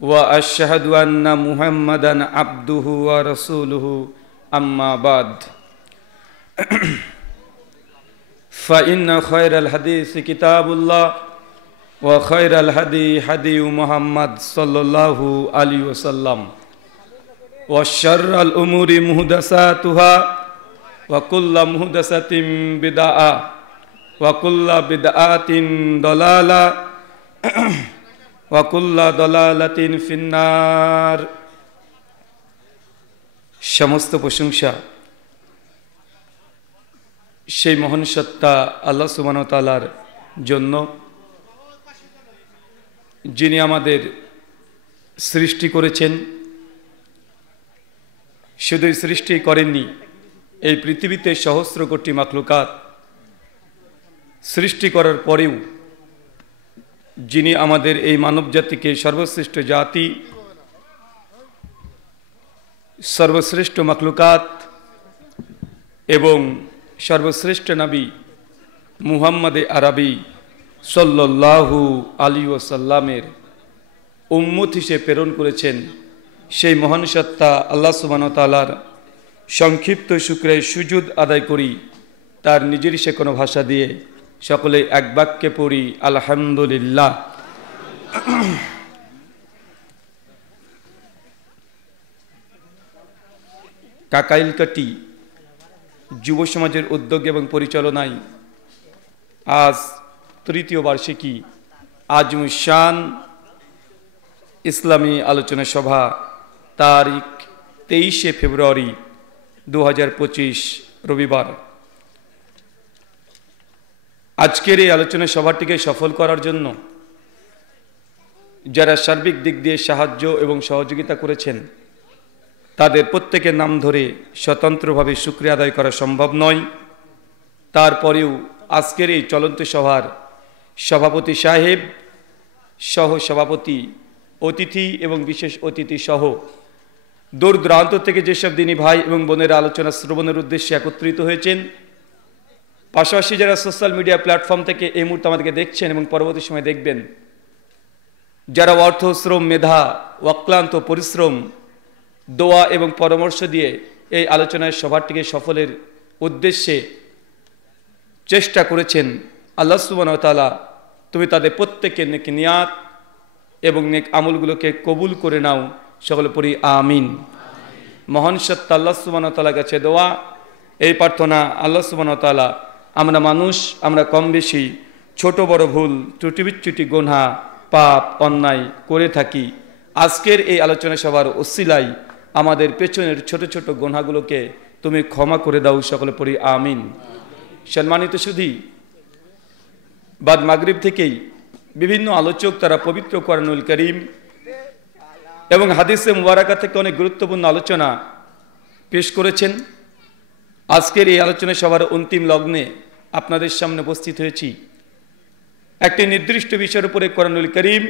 وأشهد أن محمدا عبده ورسوله أما بعد فإن خير الحديث كتاب الله وخير الهدي هدي محمد صلى الله عليه وسلم وشر الأمور محدثاتها وكل محدثة بدعة وكل بدعة ضلالة وكل ضلالة في النار। সমস্ত প্রশংসা সেই মহান সত্তা আল্লাহ সুবহানাহু ওয়া তাআলার জন্য, যিনি আমাদের সৃষ্টি করেছেন। শুধু সৃষ্টি করেননি, এই পৃথিবীতে সহস্র কোটি মাখলুকাত সৃষ্টি করার পরেও যিনি আমাদের এই মানব জাতিকে সর্বশ্রেষ্ঠ জাতি, সর্বশ্রেষ্ঠ মাখলুকাত এবং সর্বশ্রেষ্ঠ নবী মুহাম্মদ আরবি সাল্লাল্লাহু আলাইহি ওয়াসাল্লামের উম্মত হিসেবে প্রেরণ করেছেন, সেই মহান সত্তা আল্লাহ সুবহানাহু ওয়া তাআলার সংক্ষিপ্ত শুকরিয়া সুজুদ আদায় করি। তার নিজেরই সে কোনো ভাষা দিয়ে সকলে এক বাক্যে পড়ি আলহামদুলিল্লাহ। কাকাইলকাটি যুব সমাজের উদ্যোগ এবং পরিচালনায় আজ তৃতীয় বার্ষিকী আজমুশান ইসলামী আলোচনা সভা তারিখ 23শে ফেব্রুয়ারি 2025 রবিবার। আজকের এই আলোচনা সভাটিকে সফল করার জন্য যারা সার্বিক দিক দিয়ে সাহায্য এবং সহযোগিতা করেছেন, তাদের প্রত্যেকের নাম ধরে স্বতন্ত্রভাবে শুকরিয়া আদায় করা সম্ভব নয়। তারপরেও আজকের এই চলন্ত সভার সভাপতি সাহেব, সহ সভাপতি, অতিথি এবং বিশেষ অতিথি সহ দূর দূরান্ত থেকে যেসব দিনী ভাই এবং বোনেরা আলোচনা শ্রবণের উদ্দেশ্যে একত্রিত হয়েছেন, পাশাপাশি যারা সোশ্যাল মিডিয়া প্ল্যাটফর্ম থেকে এই মুহূর্তে আমাদেরকে দেখছেন এবং পরবর্তী সময় দেখবেন, যারা অর্থ, শ্রম, মেধা, অক্লান্ত পরিশ্রম, দোয়া এবং পরামর্শ দিয়ে এই আলোচনার সভাটিকে সফলের উদ্দেশ্যে চেষ্টা করেছেন, আল্লাহ সুবহানাহু ওয়া তাআলা তুমি তাদের প্রত্যেকের নেক নিয়াত এবং নেক আমলগুলোকে কবুল করে নাও। সকলে পড়ি আমিন। মহান সত্তা আল্লাহ সুবহানাহু ওয়া তাআলার কাছে দোয়া, এই প্রার্থনা, আল্লাহ সুবহানাহু ওয়া তাআলা আমরা মানুষ, আমরা কম বেশি ছোট বড় ভুল, ত্রুটি বিচ্যুতি, গুনাহ, পাপ, অন্যায় করে থাকি। আজকের এই আলোচনা সভার ওসিলায় আমাদের পেছনের ছোট ছোট গুনাহগুলোকে তুমি ক্ষমা করে দাও। সকলে পড়ি আমিন। সম্মানিত সুধী, বাদ মাগরিব থেকেই বিভিন্ন আলোচক তারা পবিত্র কোরআনুল কারীম এবং হাদিসে মুবারাকা থেকে অনেক গুরুত্বপূর্ণ আলোচনা পেশ করেছেন। আজকের এই আলোচনা সভার অন্তিম লগ্নে আপনাদের সামনে উপস্থিত হয়েছি একটি নির্দিষ্ট বিষয়ের উপরে কোরআনুল কারীম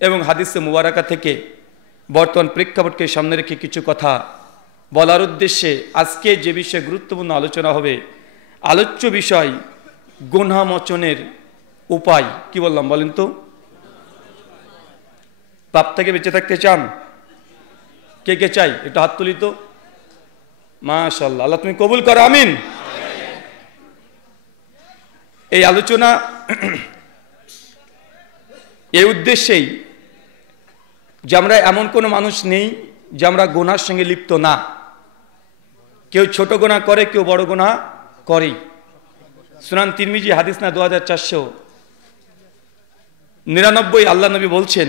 এবং হাদিসে মুবারাকা থেকে বর্তমান প্রেক্ষাপটকে সামনে রেখে কিছু কথা বলার উদ্দেশ্যে আজকে যে বিষয়ে গুরুত্বপূর্ণ আলোচনা হবে, আলোচ্য বিষয় গুনাহ মোচনের উপায়। কি বললাম বলেন তো? পাপ থেকে বেঁচে থাকতে চান? কে কে চাই? একটু হাত তুলি তো। মাশাআল্লাহ, আল্লাহ তুমি কবুল করো, আমিন। এই আলোচনা এই উদ্দেশ্যেই যে আমরা এমন কোনো মানুষ নেই যে আমরা গুনার সঙ্গে লিপ্ত না। কেউ ছোট গুনাহ করে, কেউ বড় গুনাহ করে। সুনান তিরমিজি হাদিস না 2499, আল্লাহ নবী বলছেন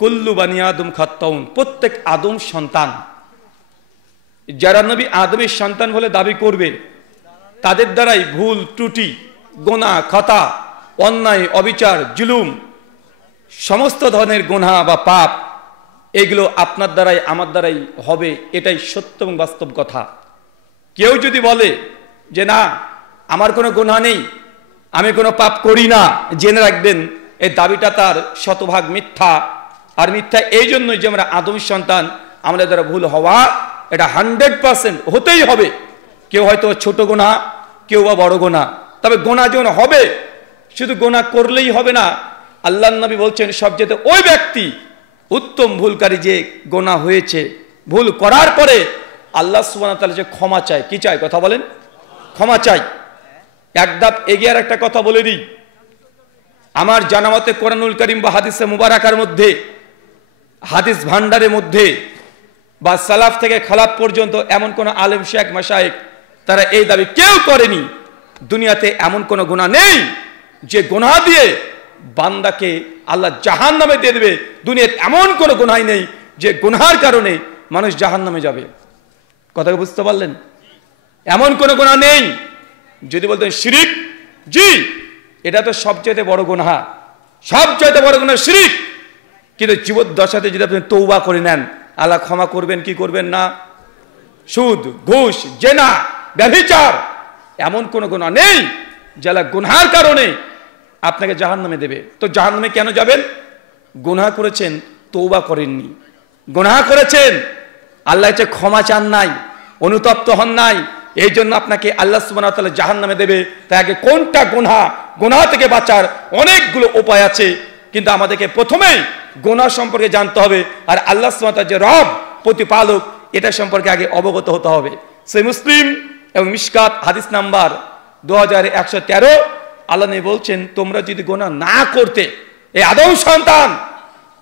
কুল্লু বানি আদম খাত্তাউন, প্রত্যেক আদম সন্তান। যারা নবী আদমের সন্তান বলে দাবি করবে, তাদের দ্বারাই ভুল, ত্রুটি, গুনাহ, খাতা, অন্যায়, অবিচার, জুলুম, সমস্ত ধরনের গুনাহ বা পাপ এগুলো আপনার দ্বারাই আমার দ্বারাই হবে। এটাই সত্য এবং বাস্তব কথা। কেউ যদি বলে যে না আমার কোনো গুনাহ নেই, আমি কোনো পাপ করি না, জেনে রাখবেন এই দাবিটা তার শতভাগ মিথ্যা। আর মিথ্যা এই জন্যই যে আমরা আদমের সন্তান, আমাদের দ্বারা ভুল হওয়া এটা 100% হতেই হবে। কেউ হয়তো ছোট গুনাহ, কেউ বা বড় গুনাহ, তবে গুনাহ যখন হবে শুধু গুনাহ করলেই হবে না, আল্লাহর নবী বলছেন সবচেয়ে ওই ব্যক্তি উত্তম ভুলকারী যে গোনা হয়েছে, ভুল করার পরে আল্লাহ সুবহানাহু ওয়া তাআলা যে ক্ষমা চায়। কি চায়? কথা বলেন। ক্ষমা চাই। এক ধাপ এগিয়ে আর একটা কথা বলে দিই। আমার জানামতে কোরআনুল কারীম বা হাদিসে মুবারাকার মধ্যে, হাদিস ভান্ডারের মধ্যে বা সালাফ থেকে খালাফ পর্যন্ত এমন কোন আলেম শেখ মাশায়েখ তারা এই দাবি কেউ করেনি দুনিয়াতে এমন কোন গুনাহ নেই যে গুনাহ দিয়ে বান্দাকে আল্লাহ জাহান্নামে দিয়ে দেবে। দুনিয়ার এমন কোন গুনাহ নেই যে গুনাহের কারণে মানুষ জাহান্নামে যাবে। কথা বুঝতে পারলেন? এমন কোন গুনাহ নেই। যদি বলতেন শিরিক, জি এটা তো সবচেয়ে বড় গুনাহ, সবচেয়ে বড় গুনাহ শিরিক। কিন্তু জীবদ্দশাতে যদি আপনি তওবা করে নেন আল্লাহ ক্ষমা করবেন কি করবেন না? সুদ, ঘুষ, জেনা, ব্যভিচার এমন কোন গুনাহ নেই যারা গুনাহের কারণে আপনাকে জাহান্নামে দেবে। তো জাহান্নামে কেন যাবেন? গুনাহ করেছেন, তওবা করেননি। গুনাহ করেছেন, আল্লাহ যে ক্ষমা চান নাই, অনুতপ্ত হন নাই, এই জন্য আপনাকে আল্লাহ সুবহানাহু ওয়া তাআলা জাহান্নামে দেবে। তাই আগে কোনটা গুনাহ, গুনাহ থেকে বাঁচার অনেকগুলো উপায় আছে, কিন্তু আমাদেরকে প্রথমেই গুনাহ সম্পর্কে জানতে হবে। আর আল্লাহ সুবহানাহু ওয়া তাআলা যে রব, প্রতিপালক, এটা সম্পর্কে আগে অবগত হতে হবে। সহিহ মুসলিম এবং মিশকাত হাদিস নাম্বার 2113 আল্লাহ নবী বলছেন, তোমরা যদি গুনাহ না করতে, এই আদম সন্তান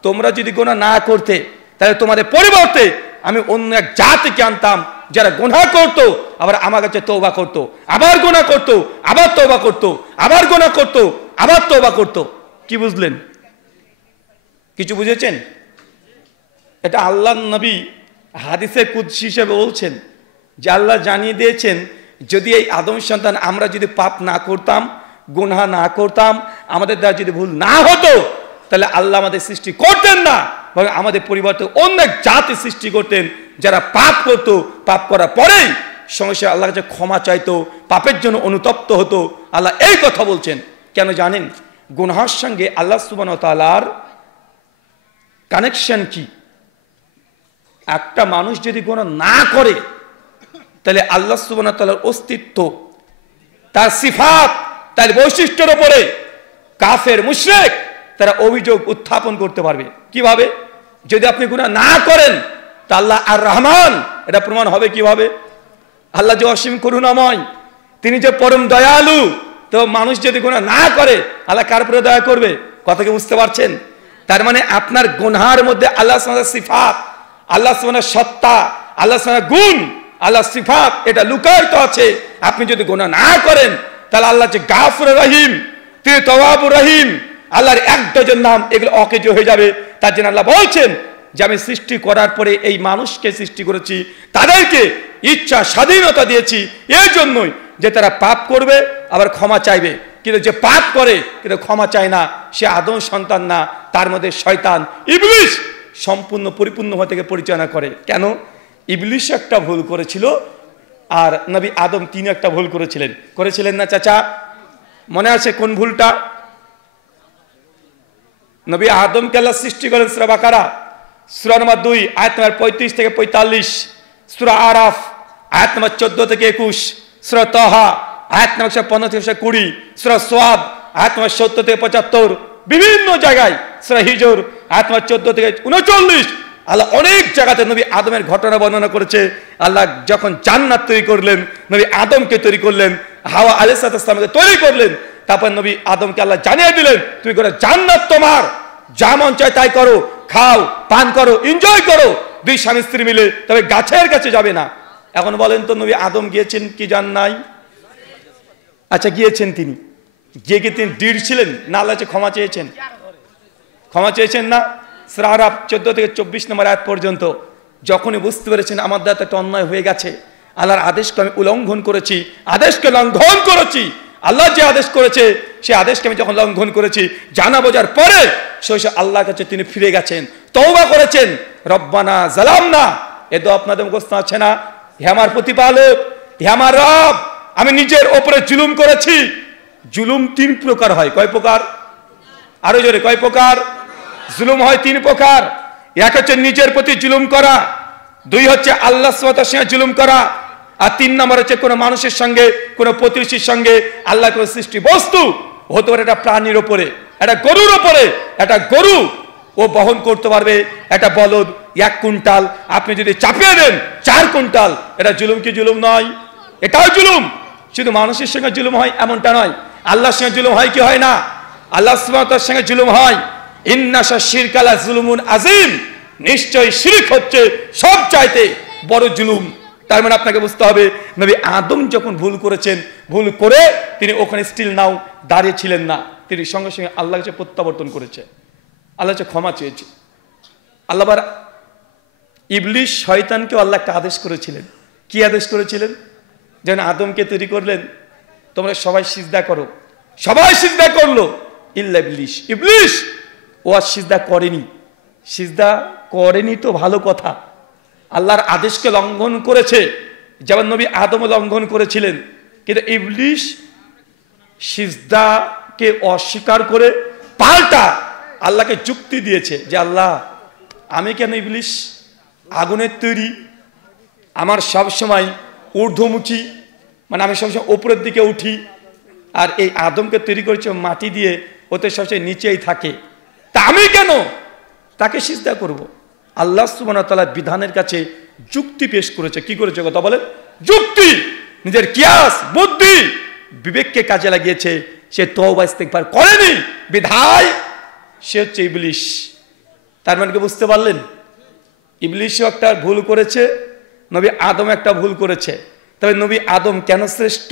তোমরা যদি গুনাহ না করতে, তাহলে তোমাদের পরিবর্তে আমি অন্য এক জাতিকে আনতাম যারা গুনাহ করত আবার আমার কাছে তওবা করত, আবার গুনাহ করত, আবার তওবা করত, আবার গুনাহ করত, আবার তওবা করত। কি বুঝলেন? কিছু বুঝেছেন? এটা আল্লাহর নবী হাদিসে কুদসি হিসেবে বলছেন যে আল্লাহ জানিয়ে দিয়েছেন যদি এই আদম সন্তান আমরা যদি পাপ না করতাম, গুনাহ না করতাম, আমাদের দ্বারা যদি ভুল না হতো, তাহলে আল্লাহ আমাদের সৃষ্টি করতেন না, বরং আমাদের পরিবর্তে অন্য এক জাতি সৃষ্টি করতেন যারা পাপ করত, পাপ করার পরেই সমস্যা আল্লাহর কাছে ক্ষমা চাইতো, পাপের জন্য অনুতপ্ত হতো। আল্লাহ এই কথা বলছেন কেন জানেন? গুনাহের সঙ্গে আল্লাহ সুবহানাহু ওয়া তাআলার কানেকশন কি? একটা মানুষ যদি গুনাহ না করে তাহলে আল্লাহ সুবহানাহু ওয়া তাআলার অস্তিত্ব, তার সিফাত, তার বৈশিষ্ট্যের উপরে কাফের মুশরিক তারা অভিযোগ উত্থাপন করতে পারবে। কিভাবে? যদি আপনি গুনাহ না করেন তা আল্লাহ আর রহমান, এটা প্রমাণ হবে কিভাবে? আল্লাহ যে অসীম করুণাময়, তিনি যে পরম দয়ালু, তো মানুষ যদি গুনাহ না করে আল্লাহ কার উপরে দয়া করবে? কথা কি বুঝতে পারছেন? তার মানে আপনার গুনাহের মধ্যে আল্লাহ সুবহানাহু সিফাত, আল্লাহ সুবহানাহু সত্তা, আল্লাহ সুবহানাহু গুণ, আল্লাহ সিফাত এটা লুকায়িত আছে। আপনি যদি গুনাহ না করেন তাহলে আল্লাহ যে গাফুর রহিম, তিনি তাওয়াবুর রহিম, আল্লাহর এক ডজন নাম এগুলো অকেজো হয়ে যাবে। তার জন্য আল্লাহ বলছেন যে আমি সৃষ্টি করার পরে এই মানুষকে সৃষ্টি করেছি, তাদেরকে ইচ্ছা স্বাধীনতা দিয়েছি এই জন্যই যে তারা পাপ করবে আবার ক্ষমা চাইবে। কিন্তু যে পাপ করে কিন্তু ক্ষমা চায় না, সে আদম সন্তান না, তার মধ্যে শয়তান ইবলিশ সম্পূর্ণ পরিপূর্ণভাবে থেকে পরিচালনা করে। কেন? ইবলিশ একটা ভুল করেছিল আর নবী আদম তিনি একটা ভুল করেছিলেন না চাচা? মনে আছে কোন ভুলটা? নবী আদমকে আল্লাহ সৃষ্টি করেন সূরা বাকারা সূরা নম্বর 2 আয়াত নম্বর 35 থেকে 45, সূরা আরাফ আয়াত নম্বর 14 থেকে 21, সূরা তাহা আয়াত নম্বর 15 থেকে 20, সূরা সোয়াদ আয়াত নম্বর 70 থেকে 75, বিভিন্ন জায়গায় সূরা হিজর আয়াত নম্বর 14 থেকে 39 আল্লাহ অনেক জায়গাতে নবী আদমের ঘটনা বর্ণনা করেছে। আল্লাহ যখন জান্নাত তৈরি করলেন, নবী আদমকে তৈরি করলেন, হাওয়া আলাইহিস সালামকে তৈরি করলেন, তারপর নবী আদমকে আল্লাহ জানিয়ে দিলেন তুমি করে জান্নাত তোমার, যা মন চায় তাই করো, খাও, পান করো, এনজয় করো, দুই স্বামী স্ত্রী মিলে, তবে গাছের কাছে যাবে না। এখন বলেন তো নবী আদম গিয়েছেন কি যান নাই? আচ্ছা গিয়েছেন, তিনি গিয়ে কি তিনি দৃঢ় ছিলেন না আল্লাহ ক্ষমা চেয়েছেন? ক্ষমা চেয়েছেন না? সূরা আরাফ 14 থেকে 24 নম্বর আয়াত পর্যন্ত যখনই বুঝতে পেরেছেন আমার দ্বারা একটা অন্যায় হয়ে গেছে, আল্লাহর আদেশকে আমি উল্লঙ্ঘন করেছি, আদেশকে লঙ্ঘন করেছি, আল্লাহ যে আদেশ করেছে সেই আদেশকে আমি যখন লঙ্ঘন করেছি জানা বোঝার পরে সেই আল্লাহর কাছে তিনি ফিরে গেছেন, তওবা করেছেন, রব্বানা জালামনা, এ তো আপনাদের মুখস্থ আছে না? হে আমার প্রতিপালক, হে আমার রব, আমি নিজের ওপরে জুলুম করেছি। জুলুম 3 প্রকার হয়। কয় প্রকার? আরো জোরে, কয় প্রকার? জুলুম হয় 3 প্রকার। এক হচ্ছে নিজের প্রতি জুলুম করা, 2 হচ্ছে আল্লাহ সুবহানাহু ওয়া তাআলার সঙ্গে জুলুম করা, আর 3 নম্বর হচ্ছে কোনো মানুষের সঙ্গে, কোনো প্রতিবেশীর সঙ্গে, আল্লাহ কোনো সৃষ্টি বস্তু হতে পারে এটা প্রাণীর ওপরে, একটা গরুর ওপরে একটা গরু ও বহন করতে পারবে, একটা বলদ 1 কুইন্টাল আপনি যদি চাপিয়ে দেন 4 কুইন্টাল, এটা জুলুম কি জুলুম নয়? এটাও জুলুম। শুধু মানুষের সঙ্গে জুলুম হয় এমনটা নয়, আল্লাহর সঙ্গে জুলুম হয় কি হয় না? আল্লাহ সুবহানাহু ওয়া তাআলার সঙ্গে জুলুম হয়। ইন্না শিরকা লা যুলুমুন আযীম, নিশ্চয় শিরক হচ্ছে সবচাইতে বড় জুলুম। তার মানে আপনাকে বুঝতে হবে, নবী আদম যখন ভুল করেছেন, ভুল করে তিনি ওখানে স্টিল নাও দাঁড়িয়ে ছিলেন না, তিনি সঙ্গে সঙ্গে আল্লাহর কাছে প্রত্যাবর্তন করেছে, আল্লাহর কাছে ক্ষমা চেয়েছে। আল্লাহ আবার ইবলিশ শয়তানকেও আল্লাহ একটা আদেশ করেছিলেন। কি আদেশ করেছিলেন? যেন আদমকে তৈরি করলেন, তোমরা সবাই সিজদা করো, সবাই সিজদা করলো ইল্লা ইবলিশ। ইবলিশ ও আর সিজদা করেনি। সিজদা করেনি তো ভালো কথা, আল্লাহর আদেশকে লঙ্ঘন করেছে, যেমন নবী আদম লঙ্ঘন করেছিলেন। কিন্তু ইবলিশ সিজদাকে অস্বীকার করে পাল্টা আল্লাহকে যুক্তি দিয়েছে যে আল্লাহ, আমি কেন ইবলিশ আগুনের তৈরি, আমার সব সময় ঊর্ধ্বমুখী, মানে আমি সবসময় উপরের দিকে উঠি, আর এই আদমকে তৈরি করেছে মাটি দিয়ে, ওতে সবসময় নিচেই থাকে, তা আমি কেন তাকে সিজদা করব? আল্লাহ সুবহানাহু ওয়া তাআলা বিধানের কাছে যুক্তি পেশ করেছে। কি করেছে কথা বলেন? যুক্তি, নিজের কিয়াস বুদ্ধি বিবেককে কাজে লাগিয়েছে। সে তওবা ইস্তেগফার করেনি বিধায় সে হচ্ছে ইবলিশ। তার মানে কি বুঝতে পারলেন? ইবলিশও একটা ভুল করেছে, নবী আদম একটা ভুল করেছে। তবে নবী আদম কেন শ্রেষ্ঠ,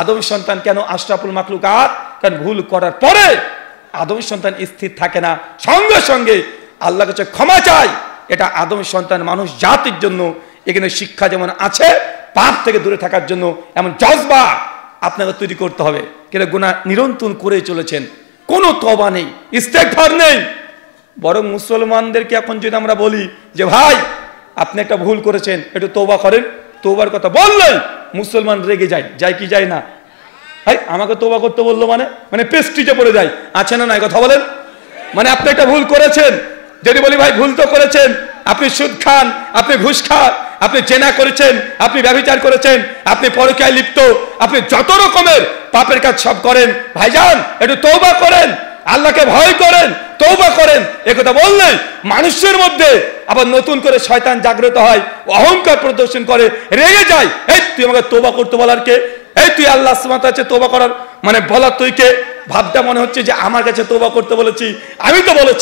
আদম সন্তান কেন আশরাফুল মাখলুকাত? কারণ ভুল করার পরে আদম সন্তান স্থির থাকে না, সঙ্গে সঙ্গে আল্লাহর কাছে ক্ষমা চায়। এটা আদম সন্তান মানুষ জাতির জন্য এখানে শিক্ষা যেমন আছে, পাপ থেকে দূরে থাকার জন্য এমন জজবা আপনাকে তৈরি করতে হবে। কিন্তু গুনাহ নিরন্তর করে চলেছেন, কোনো তওবা নেই, ইস্তেগফার নেই। বরং মুসলমানদেরকে এখন যদি আমরা বলি যে ভাই আপনি একটা ভুল করেছেন, একটু তওবা করেন, তওবার কথা বললেন মুসলমান রেগে যায়, যায় কি যায় না? ভাই আমাকে তওবা করতে বললো মানে পেস্টিজে পড়ে যায়, আছে না নাই কথা বলেন? মানে আপনি একটা ভুল করেছেন, যদি বলি ভাই ভুল তো করেছেন, আপনি সুদ খান, আপনি ঘুষ খান, আপনি জেনা করেছেন, আপনি ব্যভিচার করেছেন, আপনি পরকীয়ায় লিপ্ত, আপনি যত রকমের পাপের কাজ সব করেন, ভাইজান একটু তওবা করেন, আল্লাহকে ভয় করেন, তওবা করেন। একথা বললে মানুষের মধ্যে আবার নতুন করে শয়তান জাগ্রত হয়, অহংকার প্রদর্শন করে, রেগে যায়। এই তুই আমাকে তওবা করতে বলার কে? এই তুই আল্লাহ সুবহানাহু ওয়া তাআলার কাছে তওবা করার মানে বলার তুই কে? ভাবটা মনে হচ্ছে যে আমার কাছে তওবা করতে বলেছি, আমি তো বলেছি